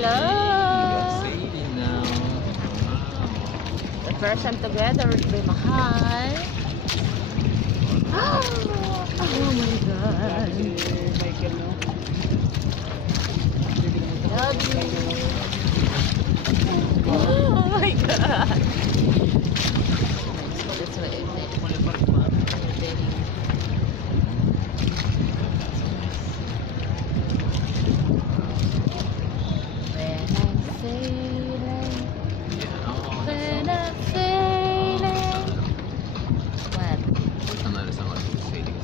Hello. Sailing now. The person together will be Mahal. Oh my God. Love you. Oh my God. That's what it is. When I'm sailing. What? Another song like sailing.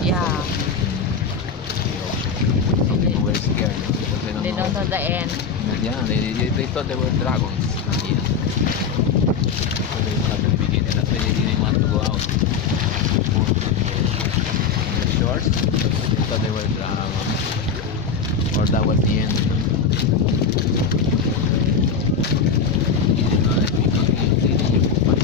Yeah. They don't know the end. Yeah, they thought they were dragons at the end. So they at the beginning. That's why they didn't want to go out. In the shores, they thought they were dragons. Or that was the end. You know, like, we continue sailing, you can find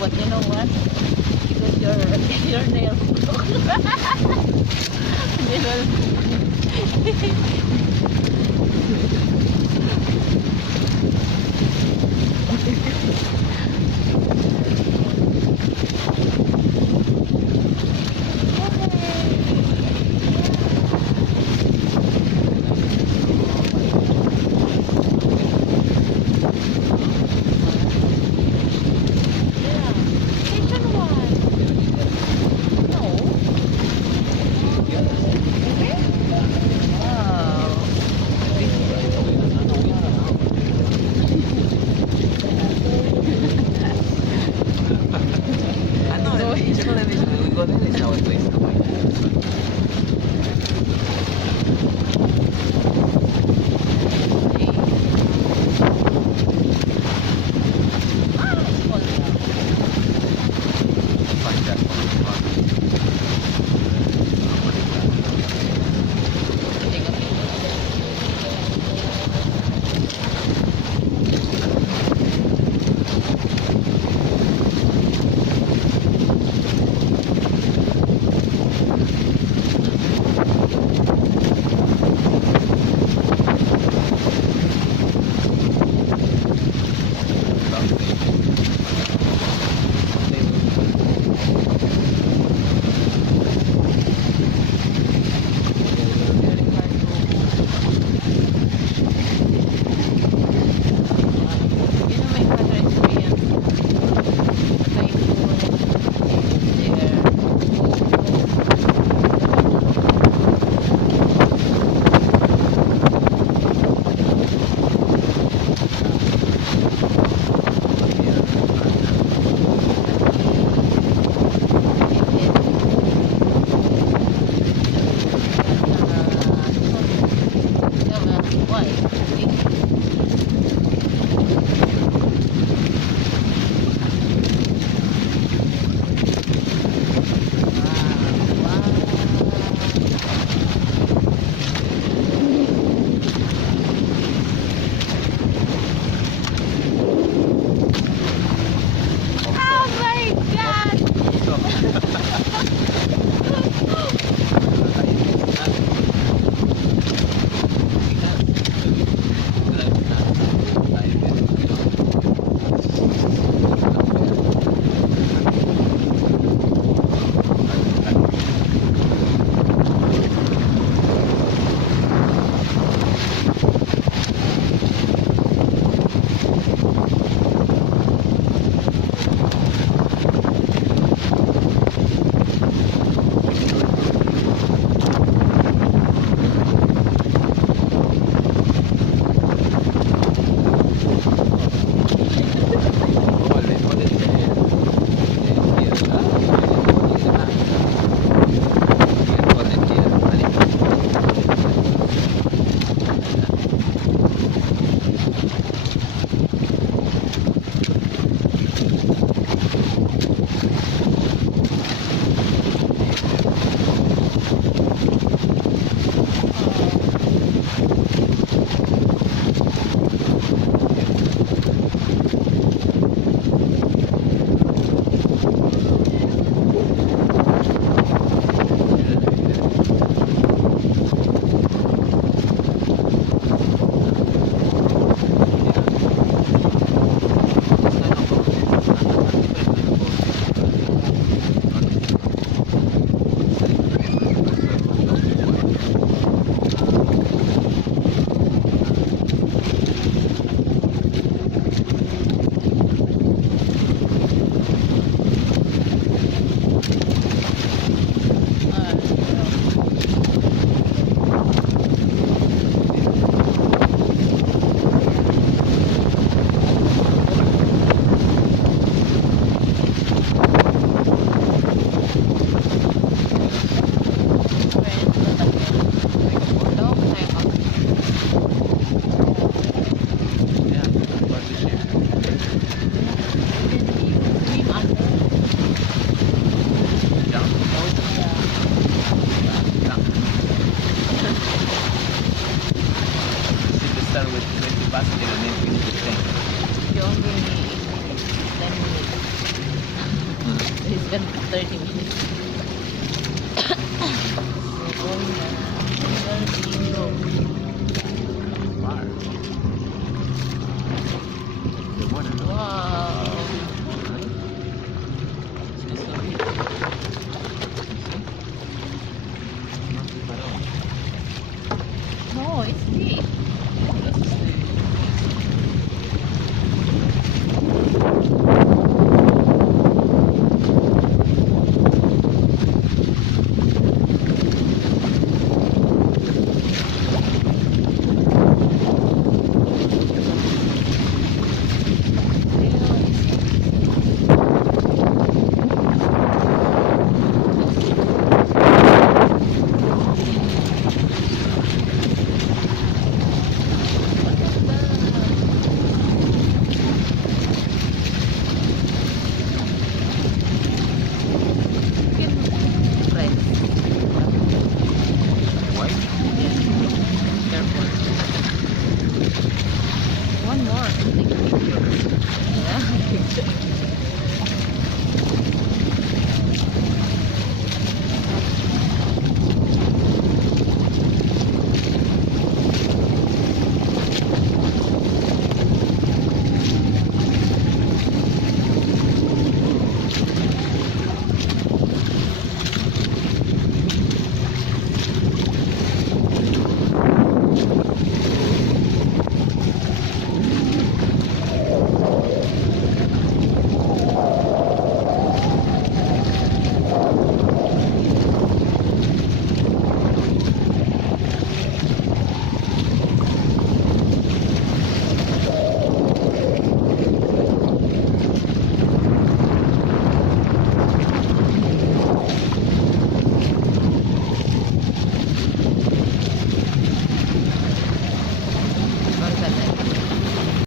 But you know what? Because your nails broke. Yeah, about this year. Jump? Jump. See the start with 20 passengers and then finish with 10. He's gonna 30 minutes. So going Far. The water, no? Wow. It's slowly.